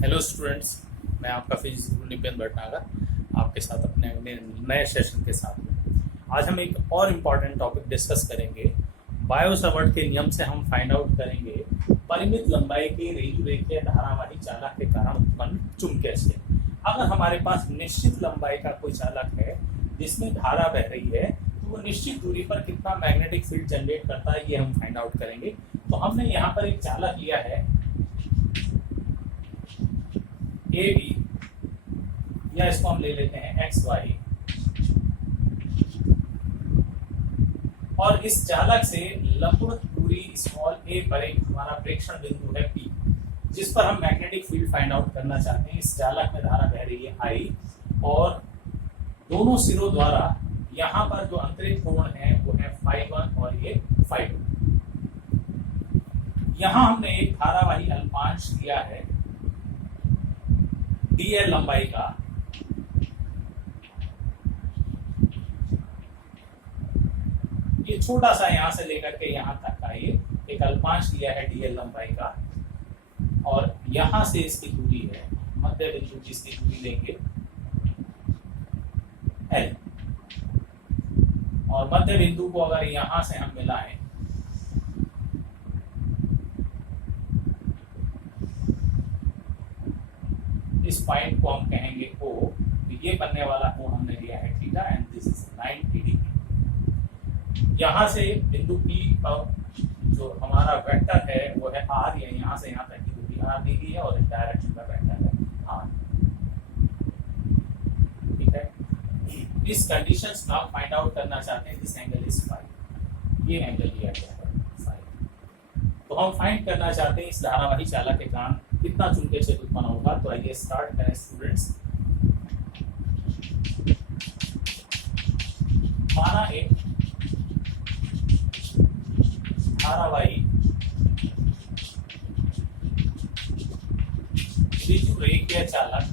Hello students, मैं आपका physics गुरु निपेन भटनागर आपके साथ अपने नए सेशन के साथ हूँ। आज हम एक और इम्पॉर्टेंट टॉपिक डिस्कस करेंगे। बायो सावर्ट के नियम से हम फाइंड आउट करेंगे परिमित लंबाई के रेखीय धारावाही चालक के कारण उत्पन्न चुंबकीय क्षेत्र। अगर हमारे पास निश्चित लंबाई का कोई चालक है जिसमें धारा बह रही है तो वो निश्चित दूरी पर कितना मैग्नेटिक फील्ड जनरेट करता है, ये हम फाइंड आउट करेंगे। तो हमने यहाँ पर एक चालक लिया है ए बी, या इसको हम ले लेते हैं एक्स वाई, और इस चालक से लंबवत दूरी स्मॉल ए पर एक हमारा प्रेक्षण बिंदु है पी, जिस पर हम मैग्नेटिक फील्ड फाइंड आउट करना चाहते हैं। इस चालक में धारा बह रही है आई, और दोनों सिरों द्वारा यहाँ पर जो अंतरित कोण है वो है φ1 और ये φ2। यहाँ हमने एक धारावाही अल्पांश लिया है dl लंबाई का, ये छोटा सा यहां से लेकर के यहां तक का ये एक अल्पांश लिया है dl लंबाई का, और यहां से इसकी दूरी है मध्य बिंदु की, इसकी दूरी लेंगे l, और मध्य बिंदु को अगर यहां से हम मिलाएं इस पॉइंट को हम कहेंगे O, तो ये बनने वाला कोण हमने लिया है theta and this is 90 degree. यहां से बिंदु P पर जो हमारा वेक्टर है वो है R, या यहां से यहां तक की दूरी R दी गई है, और इस डायरेक्शन का वेक्टर है R। ठीक है, इस कंडीशंस का हम फाइंड आउट करना चाहते हैं। दिस एंगल इज फाई, ये एंगल लिया गया है फाई। तो हम फाइंड करना चाहते हैं इस धारावाही चालक के कारण कितना चुंबकीय क्षेत्र उत्पन्न होगा। तो आइए स्टार्ट करें स्टूडेंट्स। माना एक धारावाही त्रिज्यीय रेखीय चालक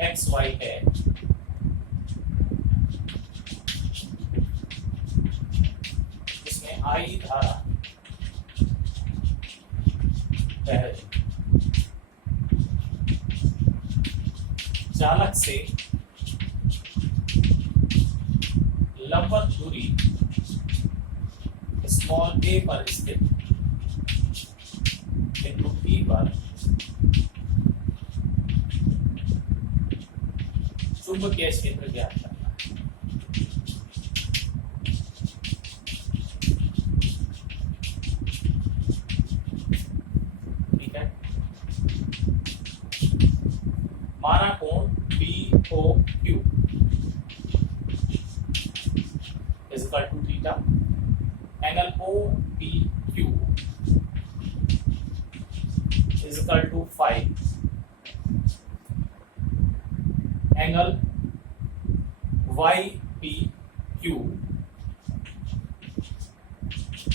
एक्स वाई है, इसमें आई धारा चालक से लंबवत दूरी स्मॉल ए पर स्थित बिंदु पी पर चुंबकीय क्षेत्र ज्ञात करना है। ठीक है, माना कोण BOQ is equal to theta, angle OPQ is equal to phi, angle YPQ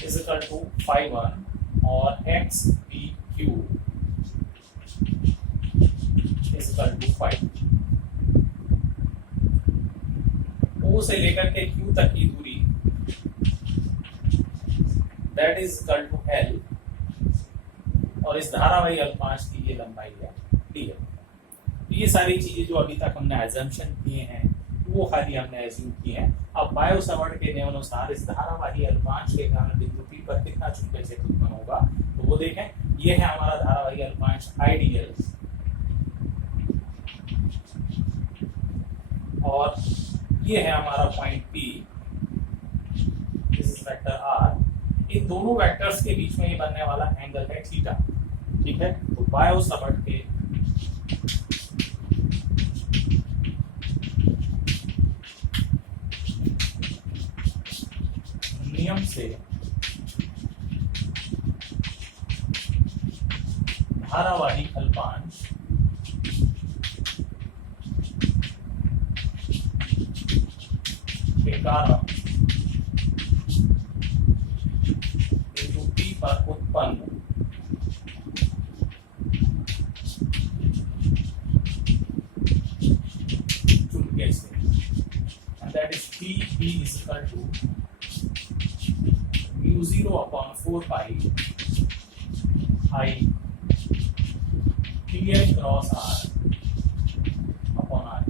is equal to phi1, और XPQ is equal to phi। O से लेकर के Q तक की दूरी that is equal to L, और इस धारावाही अल्पांश की ये लंबाई है D है। तो ये सारी चीजें जो अभी तक हमने एजम्पशन किए हैं वो खाली हमने एज्यूम किए हैं। अब बायो सावर्ट के नियमानुसार इस धारावाही अल्पांश के कारण बिंदु P पर कितना चुंबकीय क्षेत्र उत्पन्न होगा, तो वो देखें। ये है हमारा धारावाही अल्पांश आइडियल, और ये है हमारा point P, this is vector R। इन दोनों वेक्टर्स के बीच में ये बनने वाला एंगल है थीटा। ठीक है, तो बायो सावर्ट के नियम से धारावाही अल्पांश के कारण बिंदु P पर उत्पन्न चुंबकीय क्षेत्र, and that is PB is equal to mu 0 upon 4 pi I DL cross R upon R।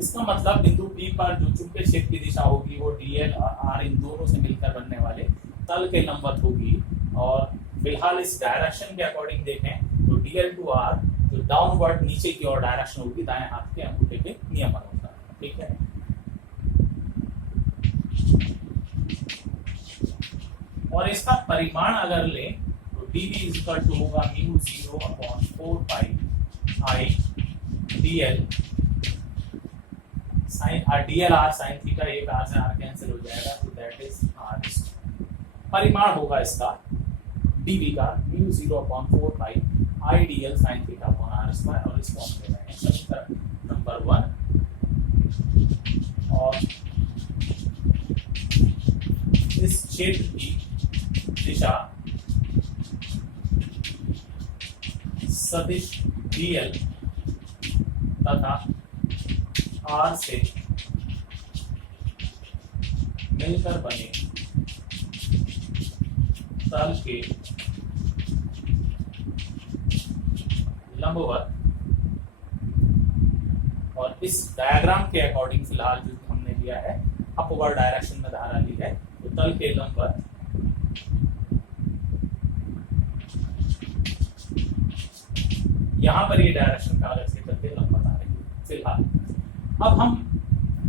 इसका मतलब बिंदु P पर जो चुंबकीय क्षेत्र की दिशा होगी वो DL और R इन दोनों से मिलकर बनने वाले तल के लंबवत होगी। और फिलहाल इस डायरेक्शन के अकॉर्डिंग देखें तो DL टू R जो डाउनवर्ड नीचे की ओर डायरेक्शन होगी दाएं हाथ के अंगूठे के नियमन होता है। ठीक है, और इसका परिमाण अगर लें तो dV इक्वल टू होगा mu 0 upon 4 pi I DL sine DL R sine theta, एक R से R कैंसिल हो जाएगा तो दैट इज R। परिमाण होगा इसका dV का mu 0 upon 4 pi I DL sine theta upon R square. और इसको हम ले रहे हैं समीकरण नंबर 1। और इस क्षेत्र की दिशा सदिश DL तथा R से मिलकर बने तल के लंबवत। और इस डायग्राम के अकॉर्डिंग फिलहाल जो हमने लिया है अपवर्ड डायरेक्शन में धारा ली है तो तल के लंबवत यहां पर ये डायरेक्शन कागज के तल के लंबवत आ रही है। फिलहाल अब हम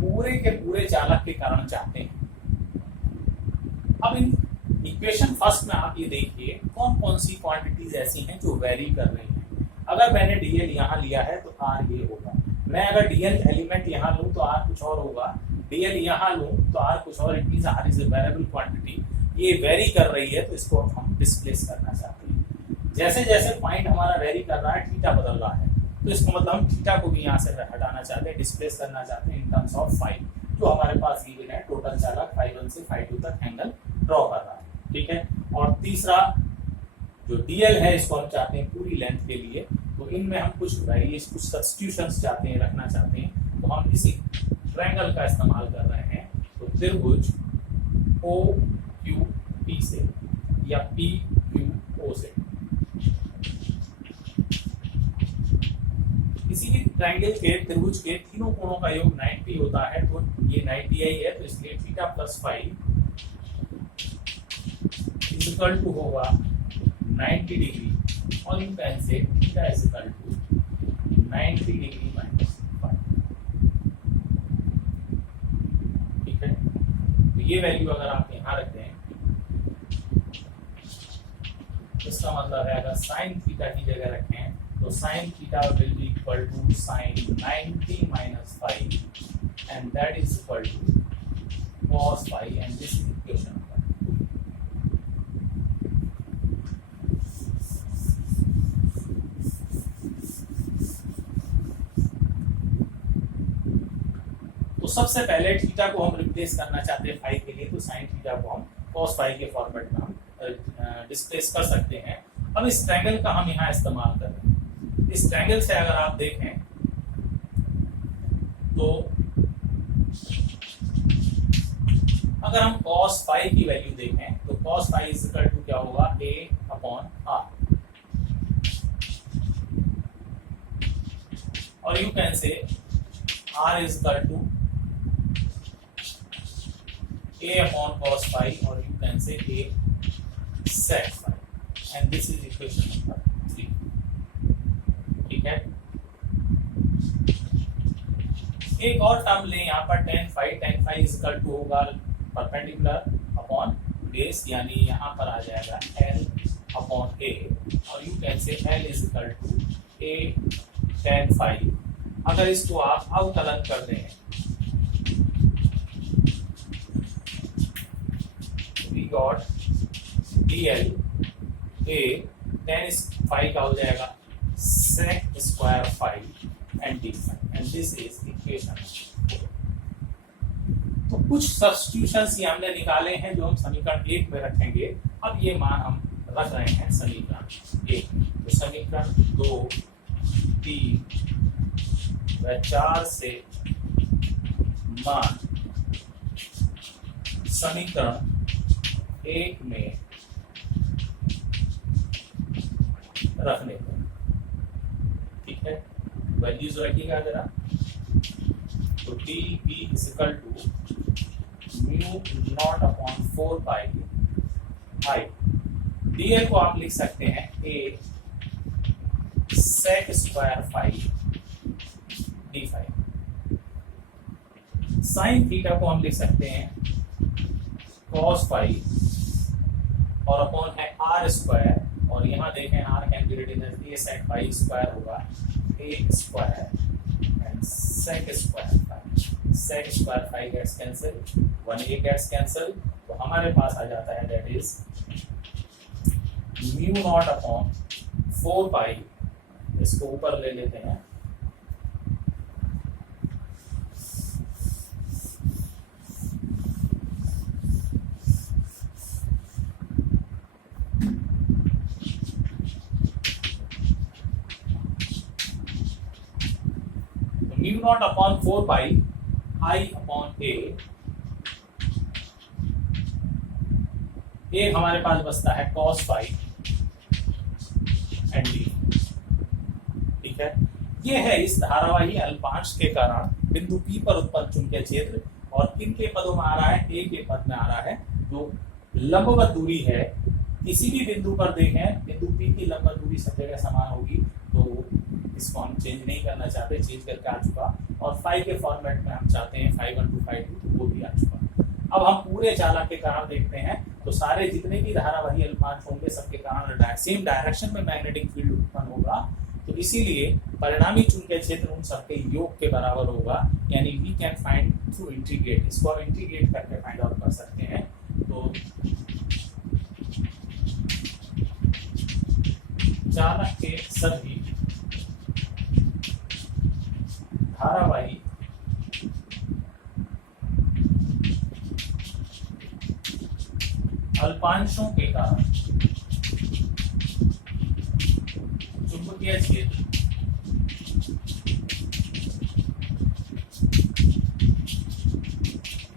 पूरे के पूरे चालक के कारण चाहते हैं। अब इन इक्वेशन फर्स्ट में आप ये देखिए कौन कौन सी क्वांटिटीज ऐसी हैं जो वेरी कर रही हैं। अगर मैंने DL यहाँ लिया है तो R ये होगा। मैं अगर DL एलिमेंट यहाँ लूँ तो R कुछ और होगा, DL यहाँ लूँ तो R कुछ और। It means R is a variable quantity, ये वेरी कर रही है तो इसको हम डिस्प्लेस करना चाहते हैं। जैसे जैसे पॉइंट हमारा वेरी कर रहा है थीटा बदल रहा है तो इसको मतलब हम थीटा को भी यहाँ से हटाना चाहते हैं, डिस्प्लेस करना चाहते हैं इन टर्म्स ऑफ फाई जो हमारे पास गिवन है। टोटल चालक φ1 से φ2 तक एंगल ड्रॉ कर रहा है। ठीक है, और तीसरा जो DL है इसको हम चाहते हैं पूरी लेंथ के लिए, तो इनमें हम कुछ वेरिएशन कुछ सब्स्टिट्यूशंस चाहते हैं रखना चाहते हैं। तो हम इसी ट्रायंगल का इस्तेमाल कर रहे हैं। तो त्रिभुज OQP से या PQO से किसी भी ट्रायंगल के त्रिभुज के तीनों कोणों का योग 90 होता है। तो ये 90 ही है तो इसलिए theta plus phi is equal to होगा 90 डिग्री और you can say theta is equal to 90 degree minus phi. ठीक है, तो ये वैल्यू अगर आप यहाँ रखते हैं इसका मतलब है अगर साइन थीटा की जगह रखें तो sine theta will be equal to sine 90 minus phi and that is equal to cos phi and this is equation number. तो सबसे पहले थीटा को हम रिप्लेस करना चाहते हैं फाई के लिए, तो साइन थीटा को हम कॉस फाई के फॉर्मेट में हम डिस्प्लेस कर सकते हैं। अब इस ट्रायंगल का हम यहाँ इस्तेमाल कर रहे हैं। इस ट्रायंगल से अगर आप देखें तो अगर हम cos फाई की वैल्यू देखें तो cos phi is equal to क्या होगा A अपॉन R। और you can say R is equal to A upon cos phi और you can say A sec phi and this is equation number 3। ठीक है, एक और टर्म लें यहाँ पर tan phi is equal to होगा परपेंडिकुलर अपॉन बेस, यानी यहाँ पर आ जाएगा L अपॉन A और you can say L is equal to A tan phi. अगर इसको आप अवकलन कर दें we got DL A tan phi का हो जाएगा sec square phi and d phi and this is equation. तो कुछ सब्स्टिट्यूशंस ये हमने निकाले हैं जो हम समीकरण 1 में रखेंगे। अब ये मान हम रख रहे हैं समीकरण 1 में। तो समीकरण 2, 3 व 4 से मान समीकरण 1 में रखने पर वैल्यूज रखिएगा जरा। तो D B is equal to mu not upon 4 pi I. DL को आप लिख सकते हैं A sec square phi D phi. Sine theta को हम लिख सकते हैं कॉस फाई और अपॉन है आर स्क्वायर, और यहाँ देखें R can be written as A sec phi square होगा A square and sec square phi. Sec square phi gets cancel, 1 a gets cancel, तो हमारे पास आ जाता है that is mu not upon 4 पाई, इसको ऊपर ले लेते हैं, mu not upon 4 pi I upon ए हमारे पास बचता है कॉस फाई एंड डी। ठीक है, ये है इस धारावाही अल्पांश के कारण बिंदु P पर उत्पन्न चुंबकीय क्षेत्र, और किन के पदों में आ रहा है, ए के पद में आ रहा है। जो लंबवत दूरी है, किसी भी बिंदु पर देखें बिंदु P की लंबवत दूरी सब जगह समान होगी, तो इसको हम चेंज नहीं करना चाहते, चेंज करके आ चुका। और फाई के फॉर्मेट में हम चाहते हैं फाई 1 to फाई 2, तो वो भी आ चुका। अब हम पूरे चालक के कारण देखते हैं, तो सारे जितने भी धारावाही अल्पांश होंगे सबके कारण सेम डायरेक्शन में मैग्नेटिक फील्ड उत्पन्न होगा, तो इसीलिए परिणामी चुंबकीय क्षेत्र उन सबके योग के बराबर होगा। यानी we can find through integrate, इसको आप इंटीग्रेट करके फाइंड आउट कर सकते हैं। तो चालक के सभी धारावाही अल्पांशों के कारण चुंबकीय क्षेत्र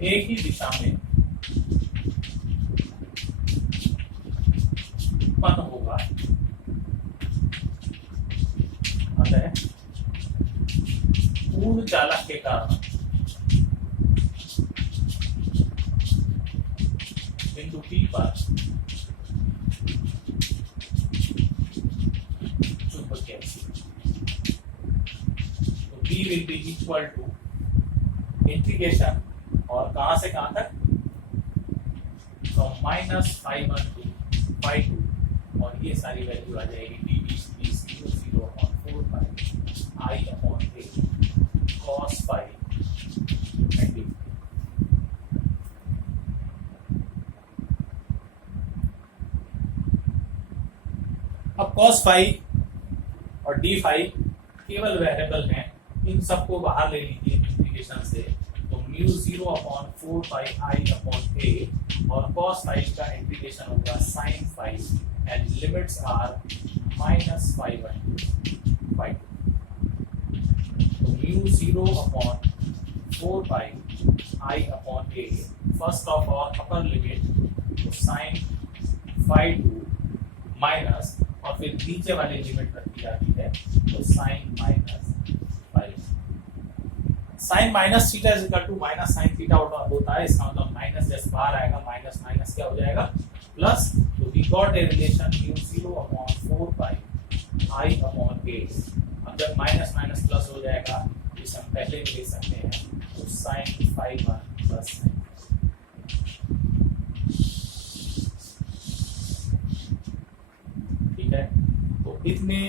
एक ही दिशा में उत्पन्न होगा। अतः पूर्ण चालक के कारण बिंदु P पर चुंबकीय क्षेत्र, तो P will be equal to integration, और कहां से कहां तक, फ्रॉम -φ1 to φ2, और ये सारी वैल्यू आ जाएगी dB 0 upon 4 pi I upon A cos phi and D. अब कॉस फाई और डी फाई केवल वेरिएबल हैं, इन सबको बाहर ले लीजिए इंटीग्रेशन से, तो mu 0 upon 4 pi I upon A, और कॉस फाई का इंटीग्रेशन होगा sine phi, and limits are -φ1 to φ2। तो mu 0 upon 4 pi I upon A, first of all upper limit तो साइन φ2 माइनस, और फिर नीचे वाली लिमिट रखी जाती है तो sine -φ। Sine minus theta is equal to minus sine theta होता है, इसका मतलब माइनस जस्ट बाहर आएगा, माइनस माइनस क्या हो जाएगा प्लस। तो we got a relation mu 0 upon 4 pi I upon A. अब जब माइनस माइनस प्लस हो जाएगा, इसे हम पहले भी लिख सकते हैं, तो साइन φ1 प्लस साइन। ठीक है, तो इतने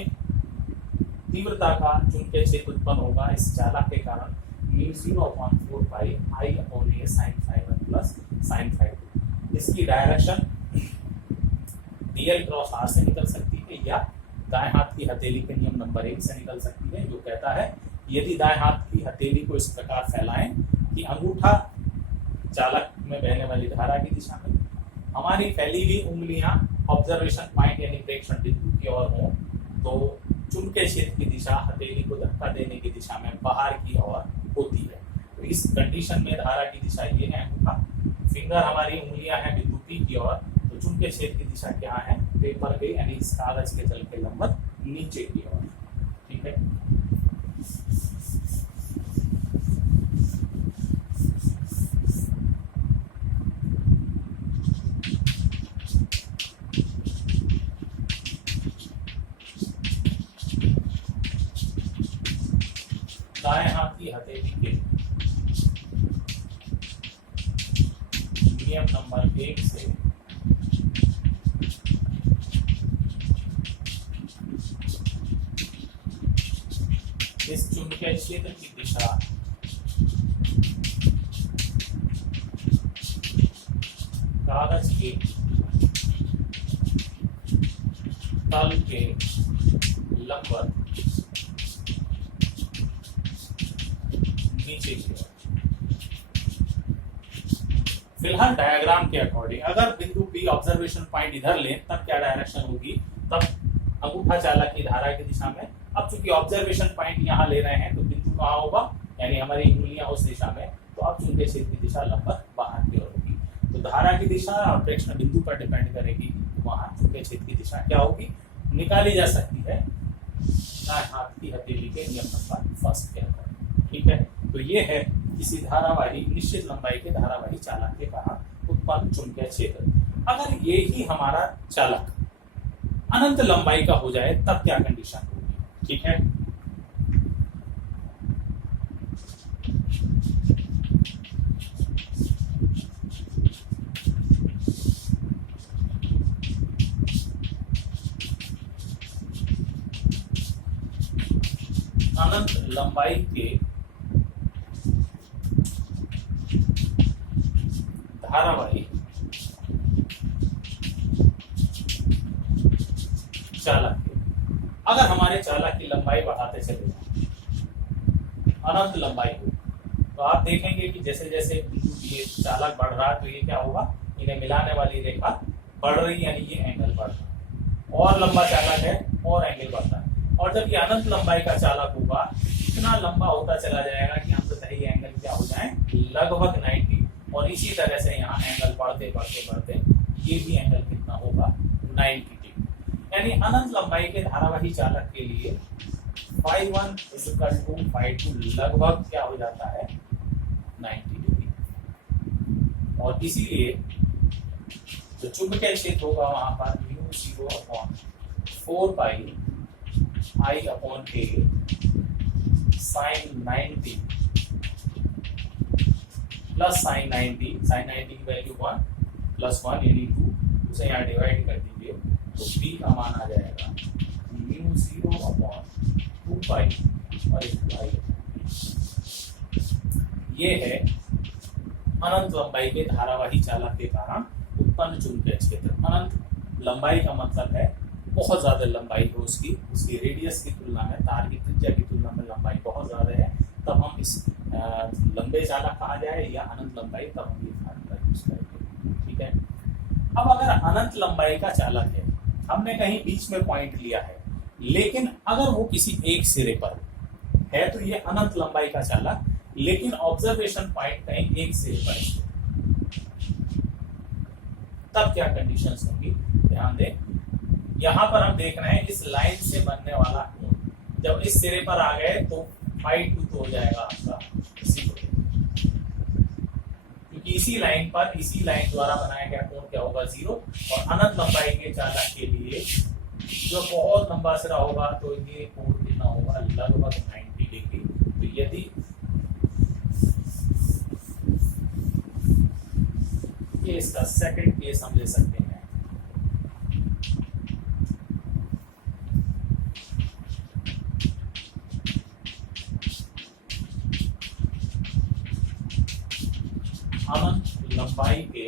तीव्रता का चुंबकीय क्षेत्र उत्पन्न होगा इस चालक के कारण mu 0 upon 4 pi I upon A sign φ1 plus sign φ2। इसकी डायरेक्शन dl क्रॉस r से निकल सकती है, या दाएं हाथ की हथेली के नियम नंबर 1 से निकल सकती है, जो कहता है यदि दाएं हाथ की हथेली को इस प्रकार फैलाएं कि अंगूठा चालक में बहने वाली धारा की दिशा में, हमारी फैली हुई उंगलियां ऑब्जर्वेशन पॉइंट यानी प्रेक्षण बिंदु की ओर हों, तो चुंबकीय क्षेत्र की दिशा हथेली को धक्का देने की दिशा में बाहर की ओर होती है। तो इस कंडीशन में धारा की दिशा ये है, अंगूठा फिंगर हमारी उंगलियां हैं बिंदु P की ओर, तो चुंबकीय क्षेत्र की दिशा क्या है, पेपर के यानी इस कागज के तल के लंबवत नीचे की ओर। ठीक है, दाएं हाथ की हथेली के नियम नंबर 1 से इस चुंबकीय क्षेत्र की दिशा कागज के तल के लंबवत नीचे की ओर। फिलहाल डायग्राम के अकॉर्डिंग अगर बिंदु बी ऑब्जर्वेशन पॉइंट इधर लें तब क्या डायरेक्शन होगी, तब अंगूठा चालक की धारा की दिशा में। अब चूंकि ऑब्जर्वेशन पॉइंट यहाँ ले रहे हैं तो बिंदु कहाँ होगा, यानी हमारी उंगलियां उस दिशा में, तो अब चुंबकीय क्षेत्र की दिशा लंबवत बाहर की ओर होगी। तो धारा की दिशा और प्रेक्षण बिंदु पर डिपेंड करेगी, वहां चुंबकीय क्षेत्र की दिशा क्या होगी निकाली जा सकती है दाएं हाथ की हथेली के नियम नंबर फर्स्ट के अंदर। ठीक है, तो ये है किसी धारावाही निश्चित लंबाई के धारावाही चालक के कारण उत्पन्न चुंबकीय क्षेत्र। अगर ये ही हमारा चालक अनंत लंबाई का हो जाए तब क्या कंडीशन होगी। ठीक है, अनंत लंबाई के धारावाही चालक के अगर हमारे चालक की लंबाई बढ़ाते चले जाए अनंत लंबाई को, तो आप देखेंगे कि जैसे जैसे ये चालक बढ़ रहा है तो ये क्या होगा, इन्हें मिलाने वाली रेखा बढ़ रही, यानी ये एंगल बढ़ रहा है। और लंबा चालक है और एंगल बढ़ता है। और जब ये अनंत लंबाई का चालक होगा इतना लंबा होता चला जाएगा कि अंततः ये एंगल क्या हो जाए लगभग 90। और इसी तरह से यहाँ एंगल बढ़ते बढ़ते बढ़ते ये भी एंगल कितना होगा 90 डिग्री। यानी अनंत लंबाई के धारावाही चालक के लिए φ1 = φ2 लगभग क्या हो जाता है 90 डिग्री। और इसीलिए जो चुंबकीय क्षेत्र होगा वहां पर μ0/4 पाई I/A sin 90 प्लस sin 90 की वैल्यू 1 प्लस 1 यानी 2, उसे यहाँ डिवाइड कर दीजिए तो b का मान आ जाएगा μ0/2 पाई और I। ये है अनंत लंबाई के धारावाही चालक के कारण उत्पन्न चुंबकीय क्षेत्र। अनंत लंबाई का मतलब है बहुत ज्यादा लंबाई हो उसकी रेडियस की तुलना में, तार की त्रिज्या की तुलना में लंबाई बहुत ज्यादा है, तब हम इस लंबे चालक कहा जाए या अनंत लंबाई, तब हम ये फार्मूला यूज करेंगे। ठीक है, अब अगर अनंत लंबाई का चालक है, हमने कहीं बीच में पॉइंट लिया है, लेकिन अगर वो किसी एक सिरे पर है तो ये अनंत लंबाई का चालक, लेकिन ऑब्जर्वेशन पॉइंट कहीं एक सिरे पर है, तब क्या कंडीशंस होंगी ध्यान दें। यहां पर हम देख रहे हैं इस लाइन से बनने वाला कोण, जब इस सिरे पर आ गए तो φ2 तो हो जाएगा आपका इसी को, क्योंकि इसी लाइन द्वारा बनाया गया कोण क्या होगा 0। और अनंत लंबाई के चालक के लिए जो बहुत लंबा सिरा होगा तो ये कोण कितना होगा लगभग 90 डिग्री। तो यदि ये इसका सेकंड केस हम ले सकते हैं, अनंत लंबाई के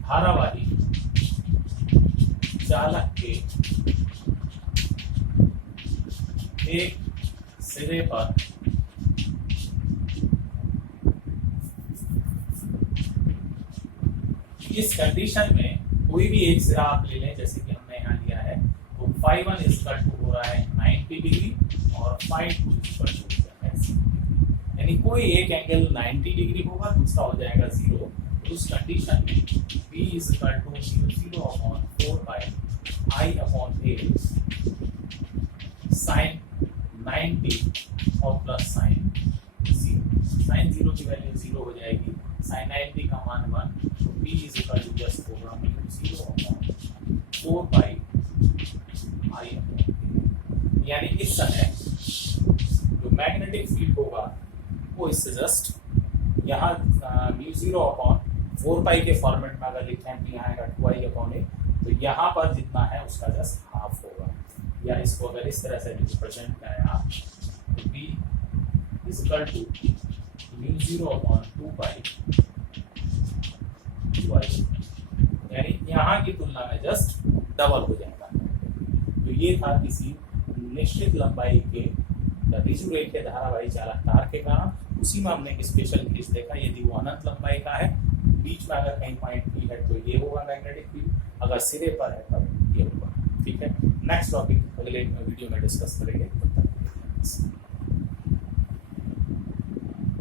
धारावाही चालक के एक सिरे पर इस कंडीशन में कोई भी एक सिरा आप ले लें, जैसे कि हमने यहाँ लिया है, तो φ1 हो रहा है 90 डिग्री और φ2 यानी कोई एक एंगल 90 डिग्री होगा, दूसरा हो जाएगा 0। उस कंडीशन में b is equal to mu 0 upon 4 pi I upon a sine 90 और प्लस साइन 0। साइन 0 की वैल्यू 0 हो जाएगी, साइन 90 का मान 1, तो b is equal to just होगा mu 0 upon 4 pi I upon a। यानी इस समय जो मैग्नेटिक फील्ड होगा वो इससे जस्ट यहाँ म्यू 0 अपॉन 4 पाई के फॉर्मेट में अगर लिखें तो यहाँ आएगा 2i अपॉन a, तो यहाँ पर जितना है उसका जस्ट हाफ होगा। या इसको अगर इस तरह से रिप्रेजेंट करें आप, तो b is equal to mu 0 upon 2 pi 2i, यानी यहाँ की तुलना में जस्ट डबल हो जाएगा। तो ये था किसी निश्चित लंबाई के ऋजुरेखीय धारावाही चालक तार के कारण। उसी में हमने एक स्पेशल केस देखा, यदि वो अनंत लंबाई का है, बीच में अगर कहीं पॉइंट पी है तो ये होगा मैग्नेटिक फील्ड, अगर सिरे पर है तब ये होगा। ठीक है, नेक्स्ट टॉपिक अगले वीडियो में डिस्कस करेंगे।